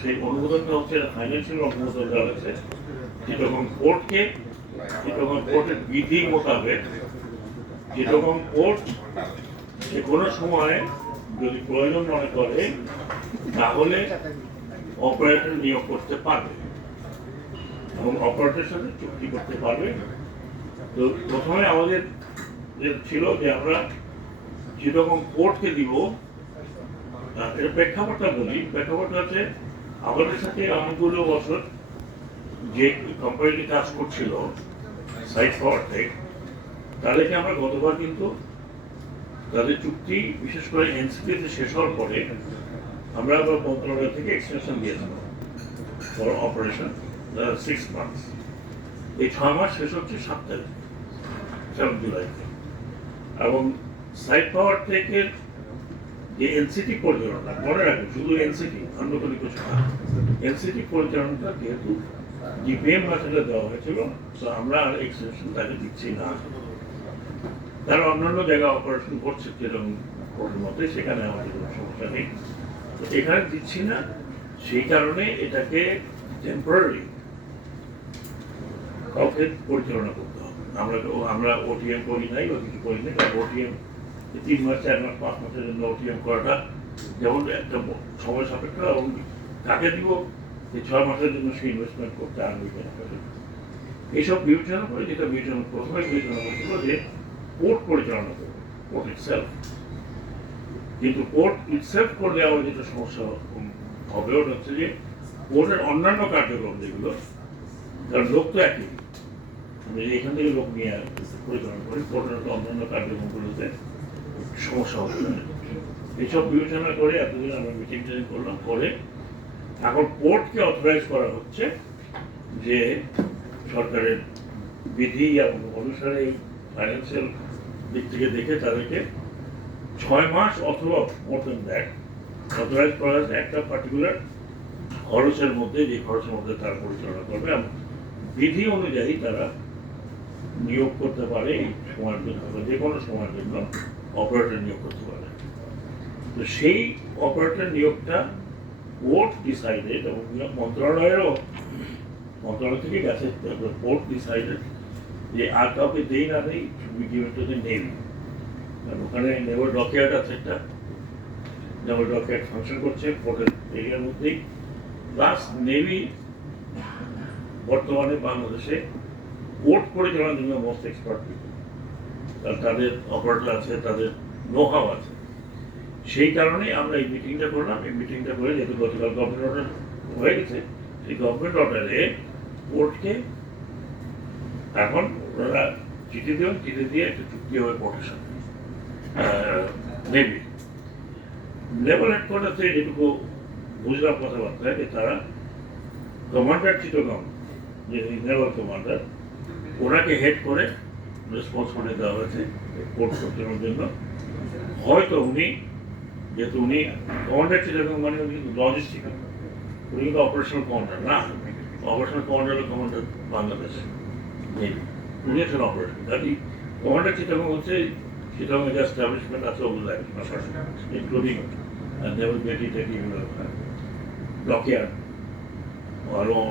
সেই অনুমোদনটা হচ্ছে ফাইন্যান্সিয়াল অনুমোদন দেওয়া হয়েছে যেরকম কোর্টকে যেরকম কোর্টের বিধি মোতাবেক, যেরকম কোর্ট যে কোনো সময় যদি প্রয়োজন মনে করে, তাহলে অপারেটর নিয়োগ করতে পারবে। এবং অপারেটরের সাথে চুক্তি করতে পারবে। তো প্রথমে আমাদের ছিল যে আমরা যেরকম কোর্টকে দিব এর প্রেক্ষাপটটা বলি। প্রেক্ষাপটটা হচ্ছে, আমাদের সাথে অনেকগুলো বছর যে কোম্পানিটি কাজ করছিল পাওয়ার তাদেরকে আমরা গতবার কিন্তু তাদের চুক্তি, বিশেষ করে এনসিপিতে শেষ হওয়ার পরে আমরা আবার মন্ত্রণালয় থেকে এক্সটেনশন দিয়েছিলাম ফর অপারেশন সিক্স মান্থস এই ছয় মাস শেষ হচ্ছে সাত তারিখ সেভেন জুলাইতে এবং সাইট পাওয়ার টেকের এনসিটি পরিচালনা রাখবেন, শুধু এনসিটি, অন্য কোনো কিছু না। এনসিটি পরিচালনাটা যেহেতু দেওয়া হয়েছিল, তো আমরা আর এক্সটেনশন তাকে দিচ্ছি না। তারা অন্যান্য জায়গায় অপারেশন করছে যেরকম মধ্যে সেখানে আমাদের কোনো সমস্যা নেই। তো এখানে দিচ্ছি না, সেই কারণে এটাকে টেম্পোরারি কাউকে পরিচালনা করতে হবে আমরা আমরা ওটিএম করি নাই বা কিছু করি নাই, কারণ ওটিএম তিন মাস চার মাস পাঁচ মাসের জন্য ওটিএম করাটা যেমন একটা সময় সাপেক্ষ এবং কাকে দিব যে ছয় মাসের জন্য সে ইনভেস্টমেন্ট করতে কেন করে। এইসব বিবেচনা করে যেটা বিবেচনা প্রথমে বিবেচনা করছিল যে পোর্ট পরিচালনা করবে পোর্ট ইটসেলফ কিন্তু পোর্ট ইটসেলফ করলে আবার যেটা সমস্যা হবে ওটা হচ্ছে যে পোর্টের অন্যান্য কার্যক্রম যেগুলো কারণ লোক তো একই। এখান থেকে লোক নিয়ে পরিচালনা করি পোর্টের অন্যান্য কার্যক্রমগুলোতে। সমস্যা হতে পারে এইসব বিবেচনা করে এতদিন আমরা মিটিং টিটিং করলাম, করে এখন পোর্টকে অথরাইজ করা হচ্ছে যে সরকারের বিধি এবং অনুসারে ফাইন্যান্সিয়াল দিক থেকে দেখে তাদেরকে ছয় মাস অথবা মোর দেন অথরাইজ করা হয়েছে একটা পার্টিকুলার খরচের মধ্যে, যে খরচের মধ্যে তারা পরিচালনা করবে এবং বিধি অনুযায়ী তারা নিয়োগ করতে পারে সময়ের জন্য যে কোনো সময়ের জন্য। অপারেটর নিয়োগ করতে পারে তো সেই অপারেটর নিয়োগটা কোর্ট ডিসাইডেড এবং মন্ত্রণালয়েরও, মন্ত্রণালয় থেকে গেছে কোর্ট ডিসাইডেড যে আর কাউকে দেই না দেই দ্য নেভি কারণ ওখানে নেভার ডকইয়ার্ড আছে একটা। নেভার ডকইয়ার্ড ফাংশন করছে পোর্টের এরিয়ার মধ্যেই। প্লাস নেভি বর্তমানে বাংলাদেশে পোর্ট পরিচালনার জন্য মোস্ট এক্সপার্ট পিপল তাদের অপারেটর আছে, তাদের নোহাও আছে। সেই কারণে আমরা এই মিটিংটা করলাম। এই মিটিংটা করে যেহেতু গতকাল গভর্নমেন্ট অর্ডার হয়ে গেছে, সেই গভর্নমেন্ট অর্ডারে কোর্টকে এখন ওনারা চিঠি দেবেন চিঠি দিয়ে একটা চুক্তি হবে কোর্টের সাথে। নেবে নেভাল হেডকোয়ার্টার থেকে যেটুকু বুঝলাম কথাবার্তা, যে তারা কমান্ডার চিটগাম যে নেভাল কমান্ডার ওনাকে হেড করে রেসপন্সিবিলিটি দেওয়া হয়েছে কোর্ট পরিচালনার জন্য হয়তো উনি যেহেতু উনি কমান্ডার চিটগাম মানে উনি কিন্তু লজিস্টিক উনি কিন্তু অপারেশনাল কমান্ডার না অপারেশনাল কমান্ডার হলো কমান্ডার বাংলাদেশ নেই উনি আছেন অপারেশন কাজে কমান্ডার চিটগাম হচ্ছে চিটগামে যে এস্টাবলিশমেন্ট আছে ওগুলো ইনক্লুডিং নেভাল গেটি টেটি ডকইয়ার্ড আরও